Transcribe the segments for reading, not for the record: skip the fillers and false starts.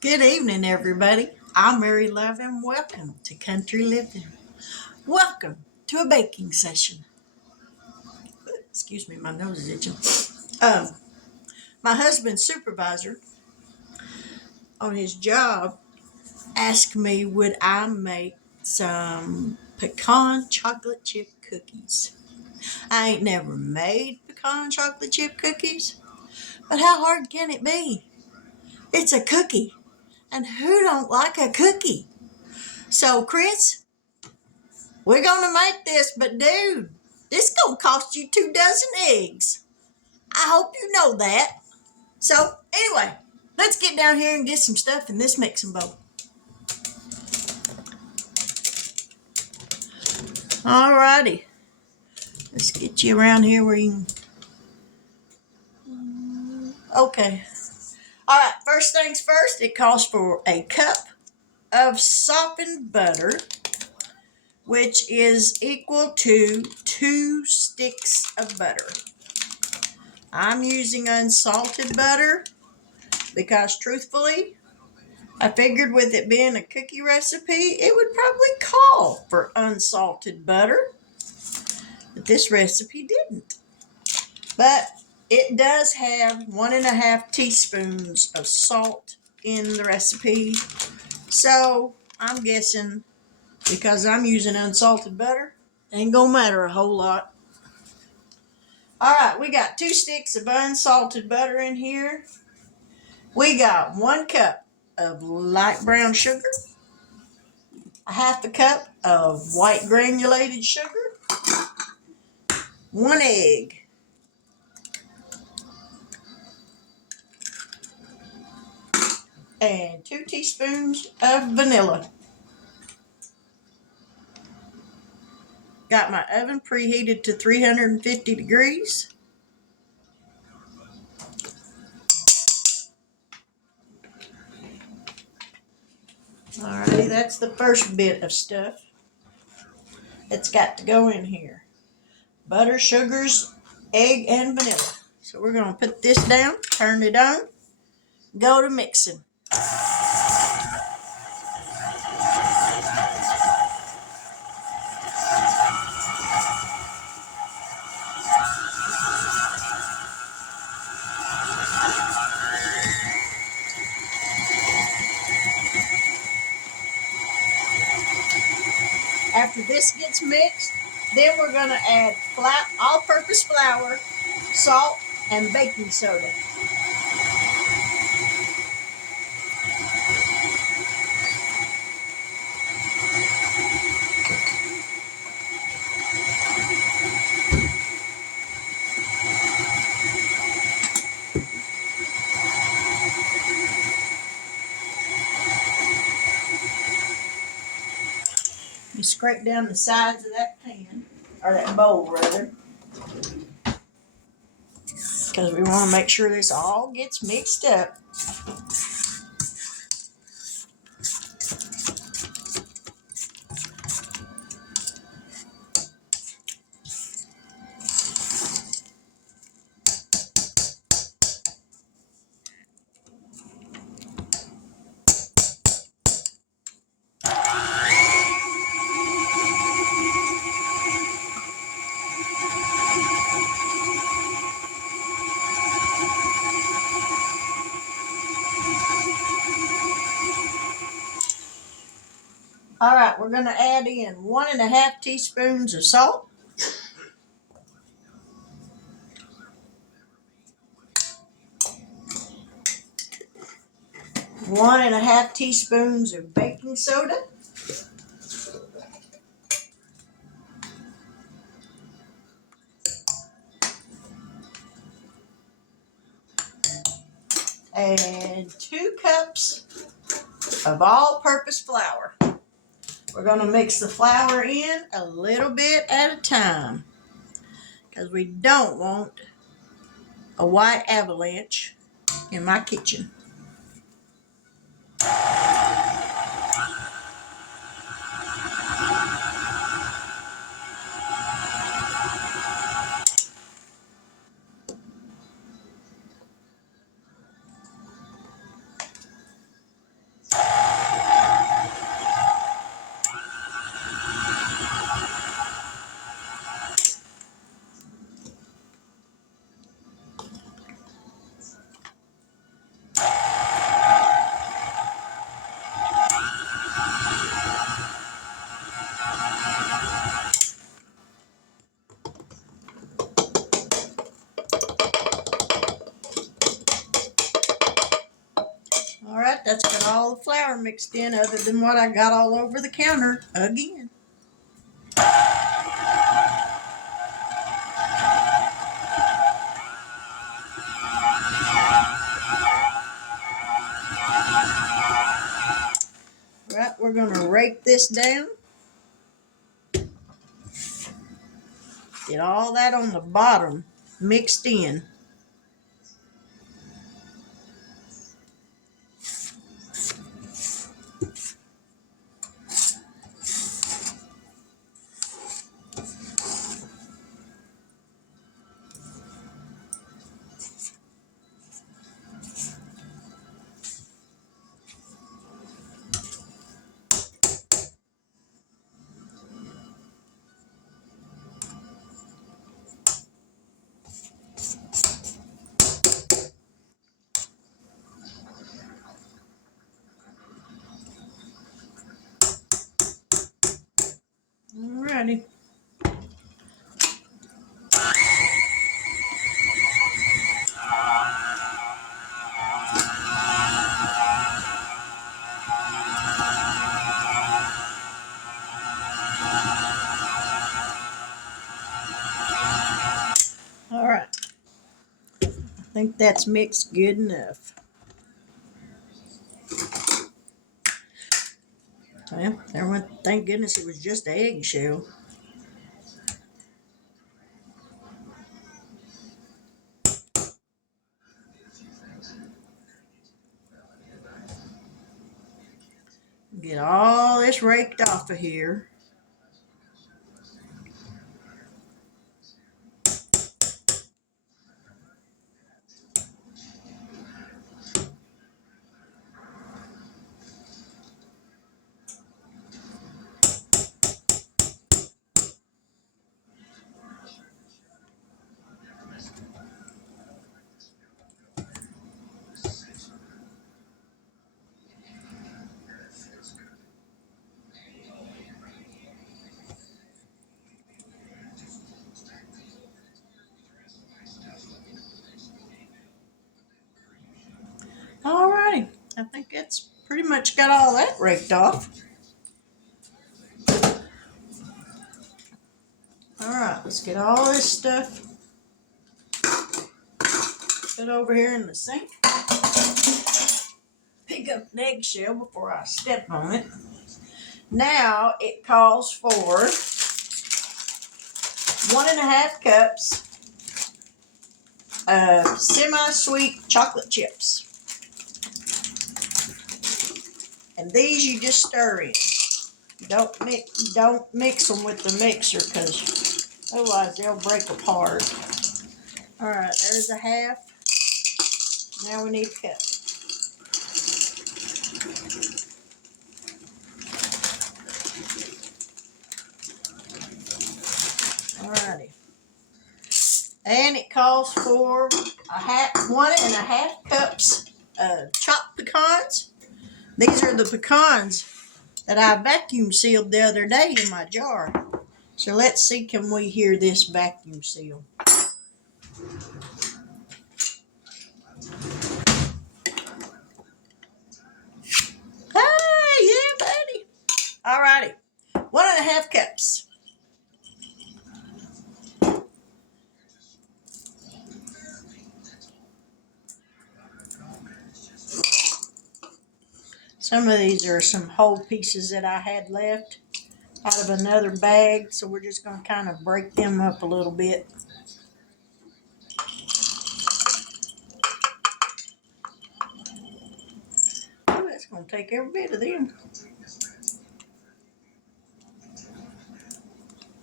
Good evening, everybody. I'm Mary Love, and welcome to Country Living. Welcome to a baking session. Excuse me, my nose is itching. Um, my husband's supervisor on his job asked me would I make some pecan chocolate chip cookies. I ain't never made pecan chocolate chip cookies, but how hard can it be? It's a cookie, and who don't like a cookie? So, Chris, we're gonna make this, but dude, this gonna cost you 2 dozen eggs. I hope you know that. So anyway, let's get down here and get some stuff in this mixing bowl. Alrighty, let's get you around here where you can. Okay. Alright, first things first, it calls for a cup of softened butter, which is equal to 2 sticks of butter. I'm using unsalted butter because truthfully, I figured with it being a cookie recipe, it would probably call for unsalted butter, but this recipe didn't. But it does have 1.5 teaspoons of salt in the recipe, so I'm guessing because I'm using unsalted butter, ain't gonna matter a whole lot. All right, we got 2 sticks of unsalted butter in here. We got 1 cup of light brown sugar, a 1/2 cup of white granulated sugar, 1 egg, and 2 teaspoons of vanilla. Got my oven preheated to 350 degrees. Alrighty, that's the first bit of stuff that's got to go in here. Butter, sugars, egg, and vanilla. So we're going to put this down, turn it on, go to mixing. After this gets mixed, then we're going to add all-purpose flour, salt, and baking soda. You scrape down the sides of that pan, or that bowl rather, because we want to make sure this all gets mixed up. All right, we're going to add in 1.5 teaspoons of salt. 1.5 teaspoons of baking soda. And 2 cups of all-purpose flour. We're going to mix the flour in a little bit at a time because we don't want a white avalanche in my kitchen. that's got all the flour mixed in other than what I got all over the counter again. Right, we're going to rake this down. Get all that on the bottom mixed in. Alrighty. Alright. I think that's mixed good enough. Well, there went, thank goodness it was just eggshell. Get all this raked off of here. Alrighty, I think it's pretty much got all that raked off. Alright, let's get all this stuff put over here in the sink. Pick up an eggshell before I step on it. Now it calls for 1.5 cups of semi-sweet chocolate chips. And these you just stir in. Don't mix them with the mixer because otherwise they'll break apart. Alright, there's a half. Now we need a cup. Alrighty. And it calls for 1.5 cups of chopped pecans. These are the pecans that I vacuum sealed the other day in my jar. So let's see, can we hear this vacuum seal? Hey, yeah, buddy. Alrighty, 1.5 cups. Some of these are some whole pieces that I had left out of another bag, so we're just going to kind of break them up a little bit. Ooh, that's going to take every bit of them.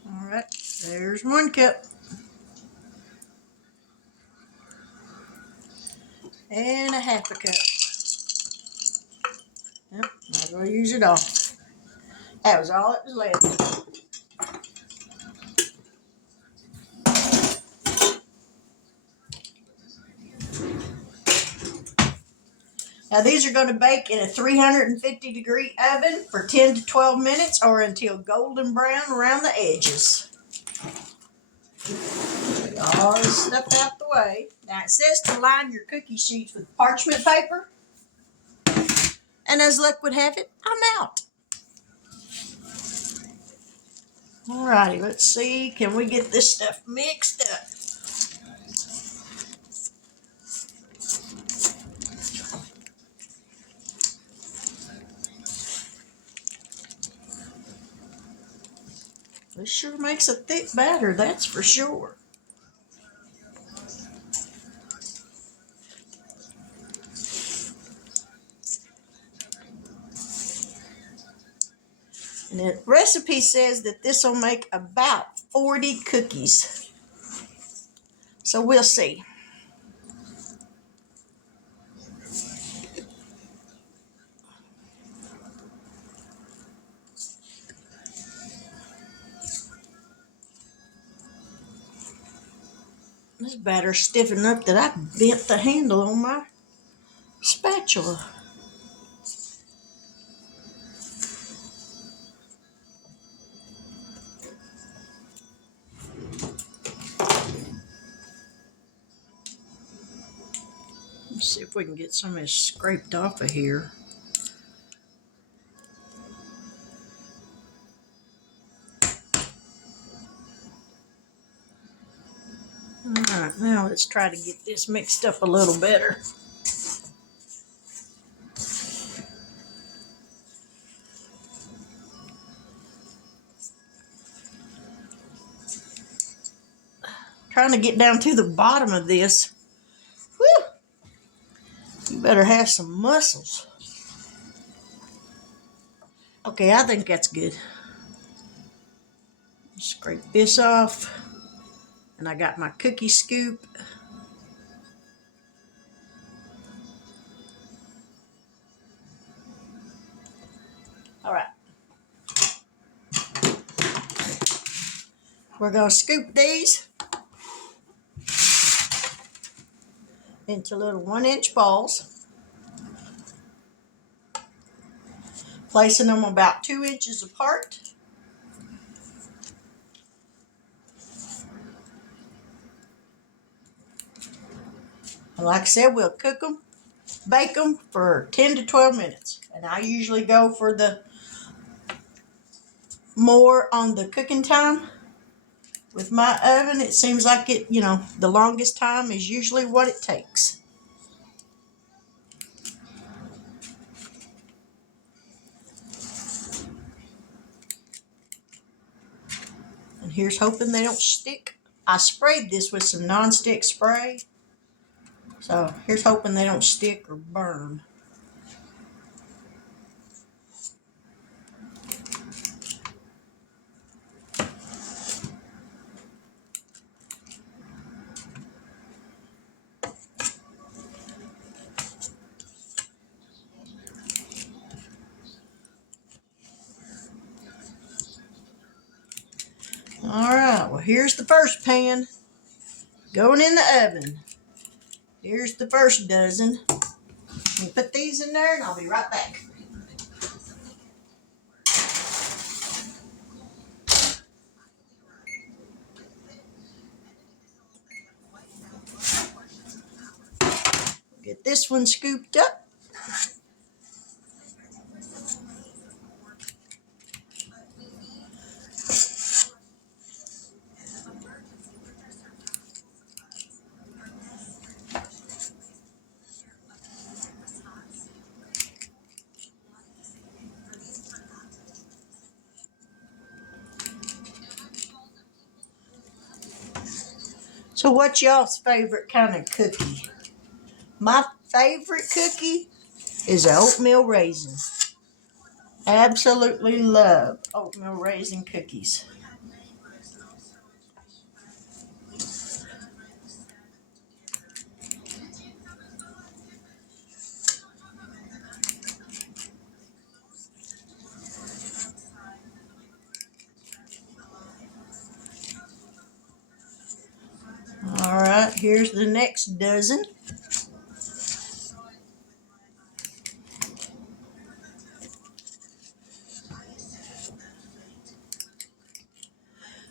All right, there's 1 cup. And 1/2 cup. Yep, might as well use it all. That was all that was left. Now these are going to bake in a 350-degree oven for 10 to 12 minutes or until golden brown around the edges. Get all this stuff out the way. Now it says to line your cookie sheets with parchment paper. And as luck would have it, I'm out. Alrighty, let's see. Can we get this stuff mixed up? This sure makes a thick batter, that's for sure. And the recipe says that this will make about 40 cookies. So we'll see. This batter's stiff enough that I bent the handle on my spatula. Let's see if we can get some of this scraped off of here. Alright, now let's try to get this mixed up a little better. Trying to get down to the bottom of this. Whew! You better have some muscles. Okay, I think that's good. Scrape this off. And I got my cookie scoop. All right. We're going to scoop these into little 1-inch balls. Placing them about 2 inches apart. And like I said, we'll cook them, bake them for 10 to 12 minutes. And I usually go for the more on the cooking time. With my oven, it seems like it, the longest time is usually what it takes. And here's hoping they don't stick. I sprayed this with some non-stick spray. So here's hoping they don't stick or burn. Alright, well here's the first pan going in the oven. Here's the first dozen. Let me put these in there and I'll be right back. Get this one scooped up. So what's y'all's favorite kind of cookie? My favorite cookie is an oatmeal raisin. Absolutely love oatmeal raisin cookies. Alright, here's the next dozen.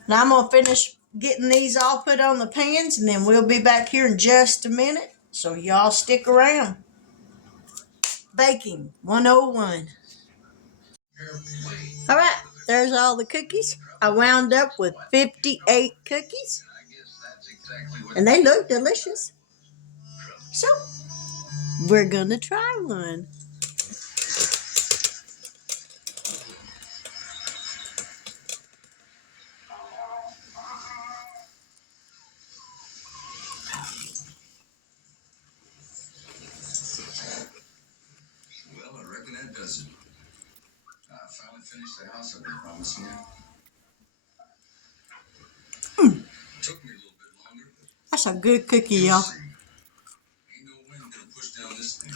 Now I'm going to finish getting these all put on the pans and then we'll be back here in just a minute. So y'all stick around. Baking 101. All right, there's all the cookies. I wound up with 58 cookies, and they look delicious. So, we're going to try one. Well, I reckon that does it. I finally finished the house I've been promising you. Took me a little bit longer, but That's a good cookie, y'all. ain't no wind gonna push down this thing.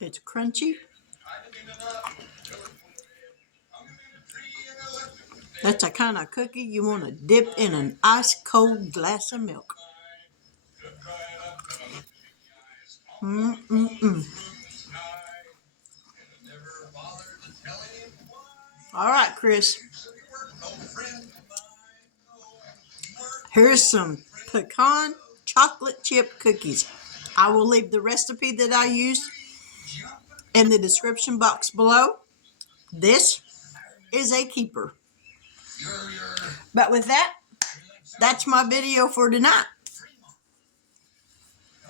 It's crunchy. That's a kind of cookie you want to dip in an ice cold glass of milk. All right, Chris. Here's some pecan chocolate chip cookies. I will leave the recipe that I used in the description box below. This is a keeper. But with that, that's my video for tonight.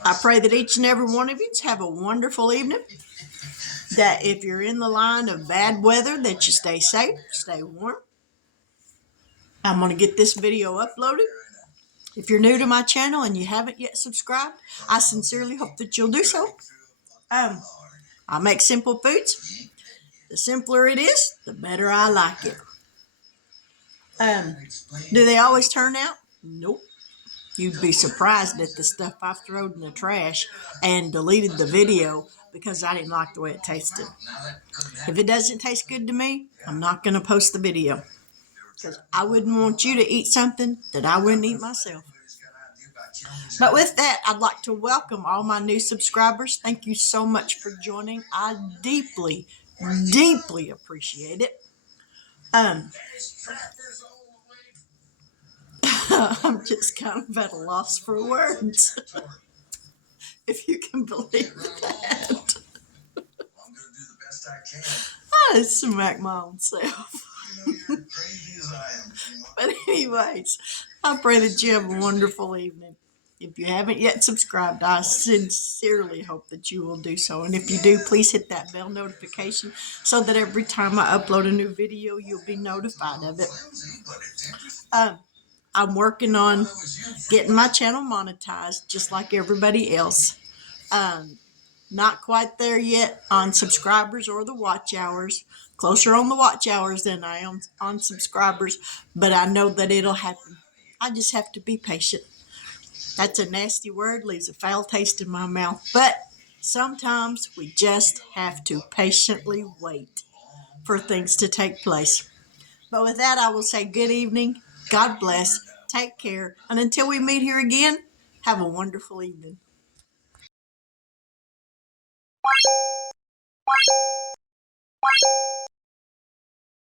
I pray that each and every one of you have a wonderful evening. That if you're in the line of bad weather, that you stay safe, stay warm. I'm going to get this video uploaded. If you're new to my channel and you haven't yet subscribed, I sincerely hope that you'll do so. I make simple foods. The simpler it is, the better I like it. Do they always turn out? Nope. You'd be surprised at the stuff I've thrown in the trash and deleted the video because I didn't like the way it tasted. If it doesn't taste good to me, I'm not going to post the video because I wouldn't want you to eat something that I wouldn't eat myself. But with that, I'd like to welcome all my new subscribers. Thank you so much for joining. I deeply, deeply appreciate it. I'm just kind of at a loss for words, if you can believe that. I'm gonna do the best I can. I just smack my own self. You're crazy as I am. But anyways, I pray that you have a wonderful evening. If you haven't yet subscribed, I sincerely hope that you will do so. And if you do, please hit that bell notification so that every time I upload a new video, you'll be notified of it. I'm working on getting my channel monetized just like everybody else. Not quite there yet on subscribers or the watch hours. Closer on the watch hours than I am on subscribers, but I know that it'll happen. I just have to be patient. That's a nasty word, leaves a foul taste in my mouth, but sometimes we just have to patiently wait for things to take place. But with that, I will say good evening, God bless, take care, and until we meet here again, have a wonderful evening.